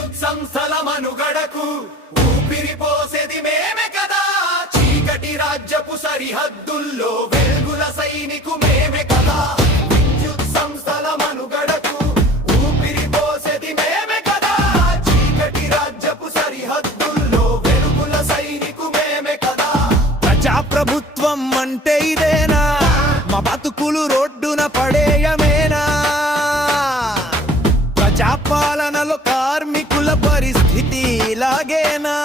విద్యుత్ సంస్థల మనుగడకు ఊపిరి పోసేది మేమే కదా. చీకటి రాజ్యపు సరిహద్దుల్లో వెలుగుల సైనికు మేమే కదా. విద్యుత్ సంస్థల మనుగడకు ఊపిరి పోసేది మేమే కదా. చీకటి రాజ్యపు సరిహద్దుల్లో వెలుగుల సైనికు మేమే కదా. ప్రజాప్రభుత్వం అంటే ఇదేనా? మా బతుకులు రోడ్డున పడేయమేనా? ప్రజాపాలనలో కార్మికుల పరిస్థితి ఇలాగేనా?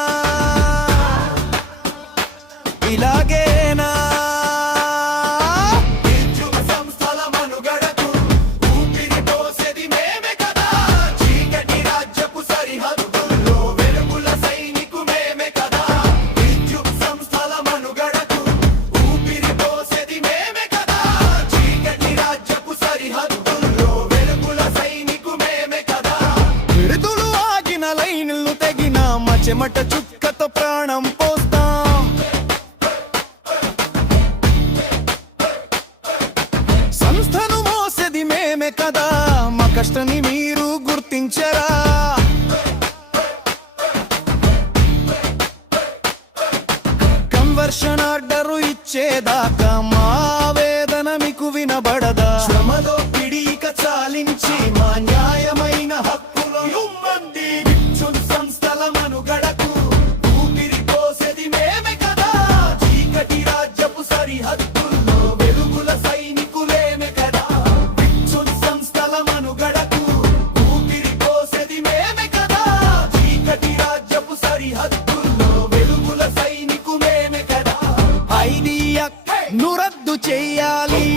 ఇలాగేనా? విద్యుత్ సంస్థల మనుగడకు ఊపిరి పోసేది మేమే కదా. చీకటి రాజ్యపు సరిహద్దుల్లో వెలుగుల సైనికు మేమే కదా. విద్యుత్ సంస్థల మనుగడకు ఊపిరి పోసేది మేమే కదా. చీకటి రాజ్యపు సరిహద్దుల్లో వెలుగుల సైనికు మేమే కదా. విడుదలు ఆగిన లైన్లు తెగిన మా చెమట చుక్కతో ప్రాణం పోస్తాం. సంస్థను మోసేది మేమే కదా. మా కష్టాన్ని మీరు గుర్తించరా? కన్వర్షన్ ఆర్డర్ ఇచ్చేదాకా మా వేదన మీకు వినబడదా? శ్రమలో పిడిక చాలించి మా న్యాయమైన హక్కులు ఇమ్మండి. విద్యుత్ సంస్థల మనుగడకు ఊపిరి పోసేది మేమే కదా. చీకటి రాజ్యపు సరిహద్దుల్లో వెలుగుల సైనికులేమే కదా. విద్యుత్ సంస్థల మనుగడకు ఊపిరి పోసేది మేమే కదా. చీకటి రాజ్యపు సరిహద్దుల్లో వెలుగుల సైనికు మేమే కదా. ఐడియాను రద్దు చెయ్యాలి.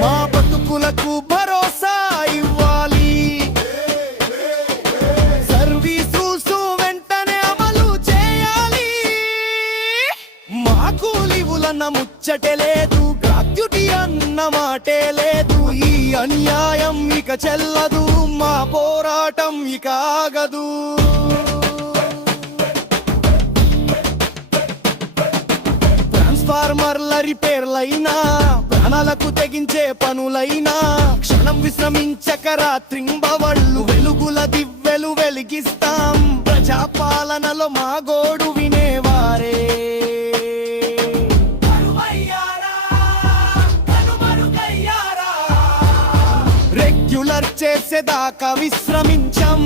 మా బతుకులకు భరోసా ఇవ్వాలి. సర్వీస్ రూల్స్ వెంటనే అమలు చేయాలి. మా కూలీవులన్న ముచ్చటే లేదు, గ్రాట్యుటీ అన్న మాటే లేదు. ఈ అన్యాయం ఇక చెల్లదు, మా పోరాటం ఇక ఆగదు. ట్రాన్స్ఫార్మర్ల రిపేర్లైనా, ప్రాణాలకు తెగించే పనులైనా, క్షణం విశ్రమించక రాత్రింబవళ్ళు వెలుగుల దివ్వెలు వెలిగిస్తాం. ప్రజాపాలనలో మా గోడు వినేవారే కరువయ్యారా, కనుమరుగయ్యారా. రెగ్యులర్ చేసేదాకా విశ్రమించం.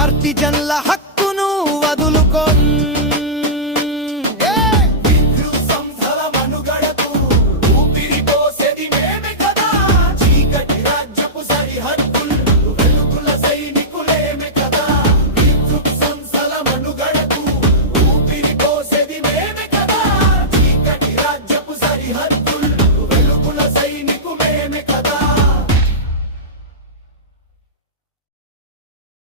ఆర్టిజన్ల హక్కు